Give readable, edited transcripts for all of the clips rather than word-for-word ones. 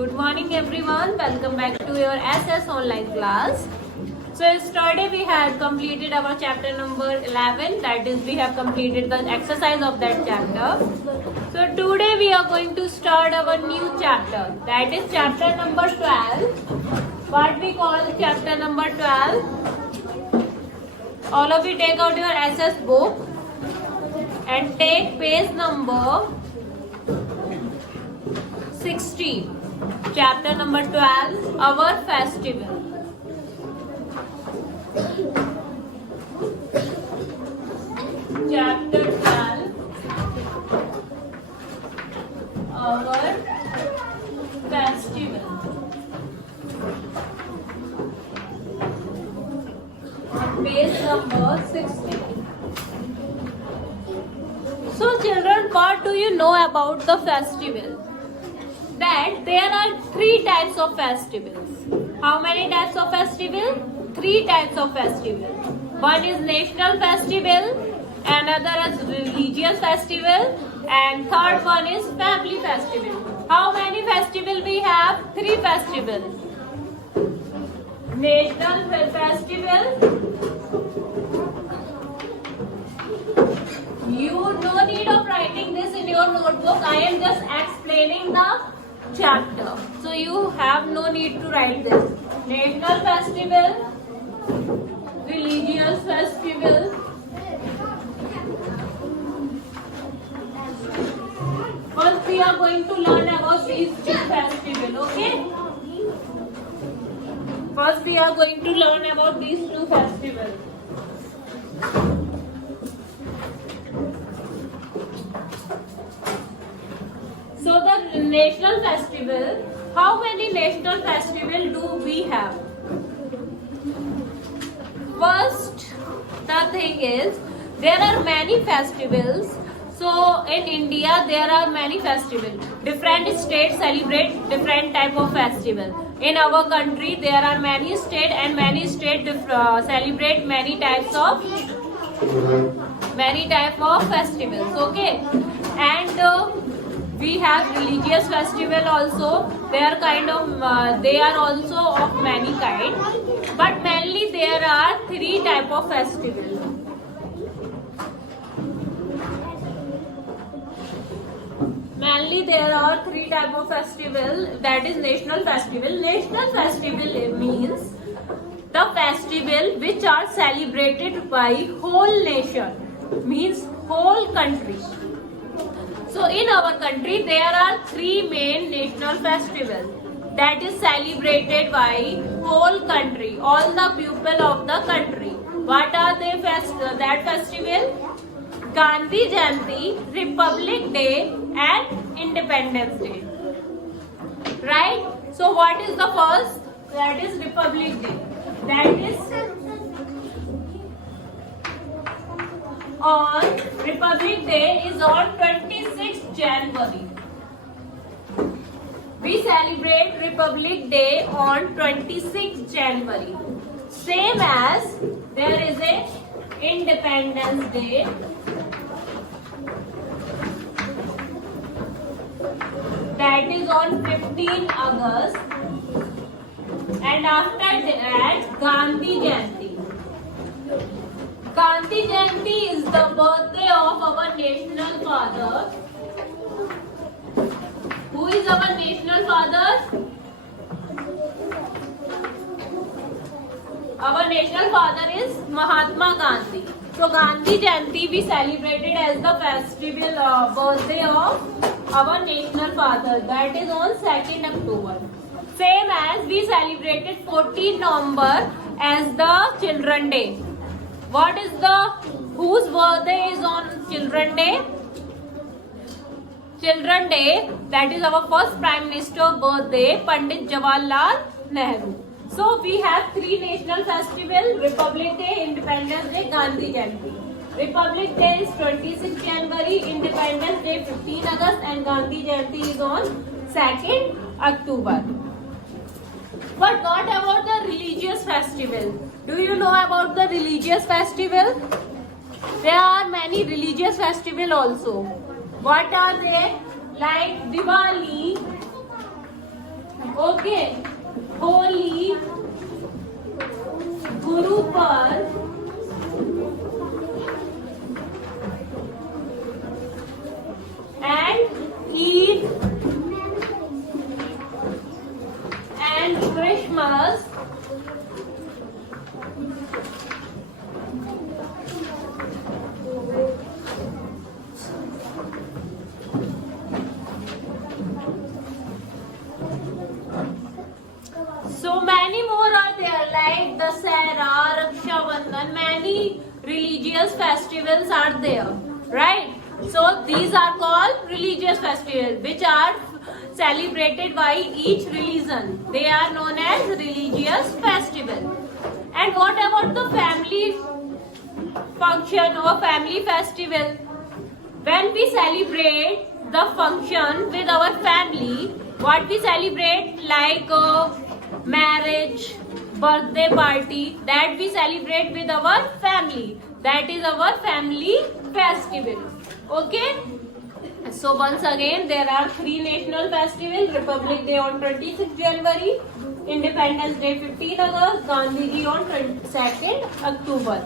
Good morning everyone. Welcome back to your SS online class. So yesterday we had completed our chapter number 11. That is, we have completed the exercise of that chapter. So today we are going to start our new chapter. That is chapter number 12. What we call chapter number 12. All of you take out your SS book and take page number 16. Chapter number 12, our festival. Chapter 12, our festival. On page number 16. So children, what do you know about the festival? That there are 3 types of festivals. How many types of festival? 3 types of festival. One is national festival, another is religious festival, and third one is family festival. How many festival we have? 3 festivals. National festival. You no need of writing this in your notebook. I am just explaining the chapter, so you have no need to write this. National festival, religious festival, first we are going to learn about these 2 festivals. Okay, first we are going to learn about these 2 festivals. So the national festival, how many national festival do we have? First, the thing is, there are many festivals. So in India, there are many festivals. Different states celebrate different type of festival. In our country, there are many states and many states celebrate many types of festivals. Okay, and we have religious festival also. They are also of many kind, but mainly there are 3 type of festivals. Mainly there are 3 type of festival. That is national festival. National festival means the festival which are celebrated by whole nation, means whole country. So in our country there are 3 main national festivals that is celebrated by whole country, all the people of the country. What are they that festival? Gandhi Jayanti, Republic Day and Independence Day. Right? So what is the first? That is Republic Day. That is on Republic Day is on 26th January. We celebrate Republic Day on 26th January. Same as there is a Independence Day. That is on 15 August. And after that, Gandhi Jayanti. Gandhi Jayanti is the birthday of our national father. Who is our national father? Our national father is Mahatma Gandhi. So Gandhi Jayanti we celebrated as the festival birthday of our national father. That is on 2nd October. Same as we celebrated 14 November as the Children Day. What is whose birthday is on Children Day? Children Day, that is our first Prime Minister birthday, Pandit Jawaharlal Nehru. So we have 3 national festivals: Republic Day, Independence Day, Gandhi Jayanti. Republic Day is 26 January, Independence Day 15 August and Gandhi Jayanti is on 2nd October. But what about the religious festival? Do you know about the religious festival? There are many religious festivals also. What are they? Like Diwali, Okay. Holi, Guru Parv, and Eid and Christmas so many more are there like Dasara, Raksha Bandhan, many religious festivals are there, right? So these are called religious festivals which are celebrated by each religion. They are known as religious festival. And what about the family function or family festival? When we celebrate the function with our family, what we celebrate like marriage, birthday party, that we celebrate with our family. That is our family festival. Okay. So once again, there are three national festivals: Republic Day on 26 January, Independence Day 15 August, Gandhi Ji on 22nd October.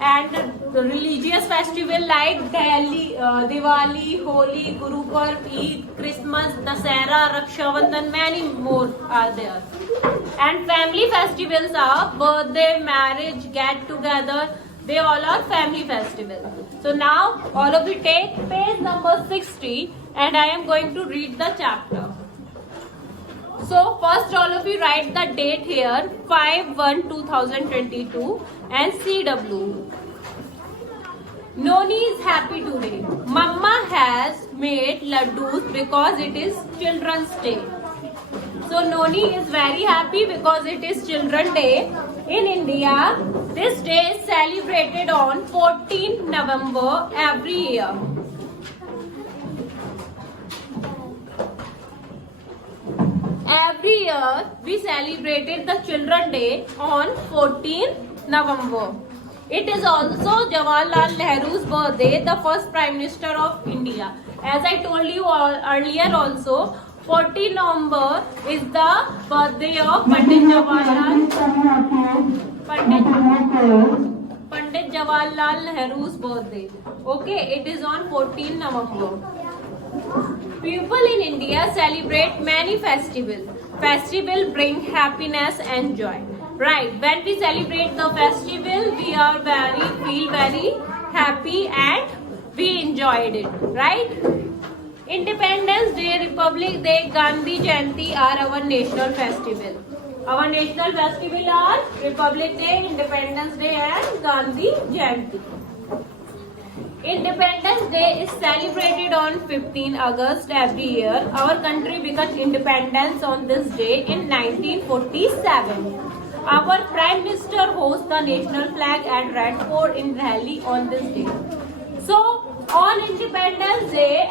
And the religious festival like Delhi, Diwali, Holi, Guru Parv, Eid, Christmas, Dasara, Raksha Bandhan, many more are there. And family festivals are birthday, marriage, get together. They all are family festivals. So now all of you take page number 60 and I am going to read the chapter. So first all of you write the date here 5/1/2022 and CW. Noni is happy today. Mama has made laddus because it is Children's Day. So Noni is very happy because it is Children's Day. In India, this day is celebrated on 14 November every year. Every year, we celebrated the Children's Day on 14 November. It is also Jawaharlal Nehru's birthday, the first Prime Minister of India. As I told you earlier also, 14 November is the birthday of Pandit Jawaharlal Nehru's birthday. Okay, it is on 14 November. People in India celebrate many festivals. Festivals bring happiness and joy. Right, when we celebrate the festival, we are feel very happy and we enjoyed it. Right? Independence Day, Republic Day, Gandhi Jayanti are our national festival. Our national festival are Republic Day, Independence Day and Gandhi Jayanti. Independence Day is celebrated on 15 August every year. Our country became independence on this day in 1947. Our Prime Minister hosts the national flag at Red Fort in Delhi on this day. So, on Independence Day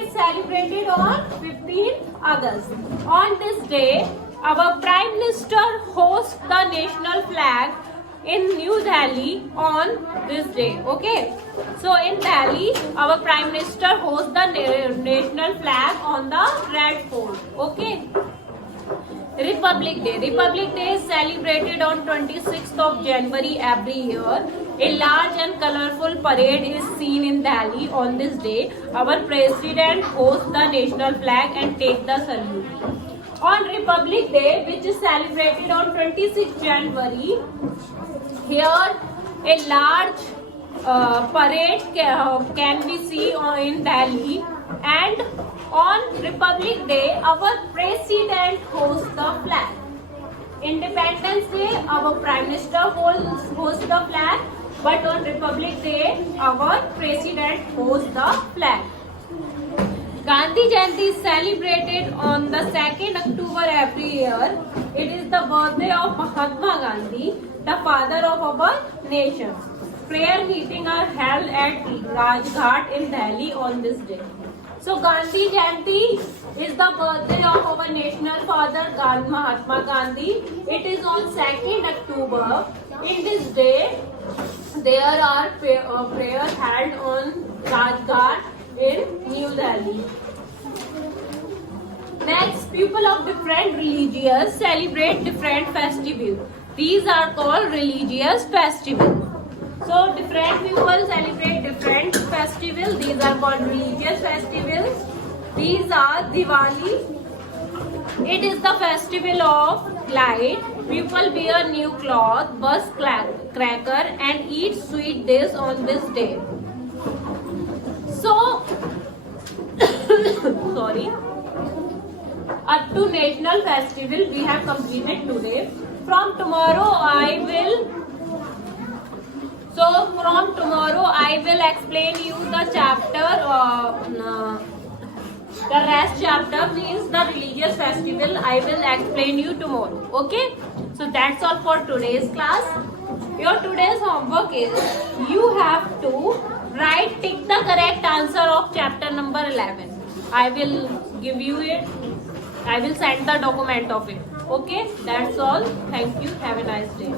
is celebrated on 15 August. On this day, our Prime Minister hosts the national flag in New Delhi on this day. Okay. So in Delhi, our Prime Minister hosts the national flag on the Red Fort. Okay. Republic Day. Republic Day is celebrated on 26th of January every year. A large and colorful parade is seen in Delhi on this day. Our President hosts the national flag and takes the salute. On Republic Day, which is celebrated on 26th January, here a large parade can be seen in Delhi, and on Republic Day our President hosts the flag. Independence Day our Prime Minister hosts the flag, but on Republic Day our President hosts the flag. Gandhi Jayanti is celebrated on the 2nd October every year. It is the birthday of Mahatma Gandhi, the father of our nation. Prayer meetings are held at Rajghat in Delhi on this day. So Gandhi Jayanti is the birthday of our national father Mahatma Gandhi. It is on 2nd October. In this day, there are prayers held on Rajghat in New Delhi. Next, people of different religions celebrate different festivals. These are called religious festivals. So, different people celebrate different festivals. These are called religious festivals. These are Diwali. It is the festival of light. People wear new clothes, burst cracker, and eat sweet dishes on this day. So, sorry. Up to national festival we have completed today. From tomorrow I will explain you the chapter. The rest chapter means the religious festival. I will explain you tomorrow. Okay. So that's all for today's class. Your today's homework is you have to tick the correct answer of chapter number 11. I will give you it. I will send the document of it. Okay. That's all. Thank you. Have a nice day.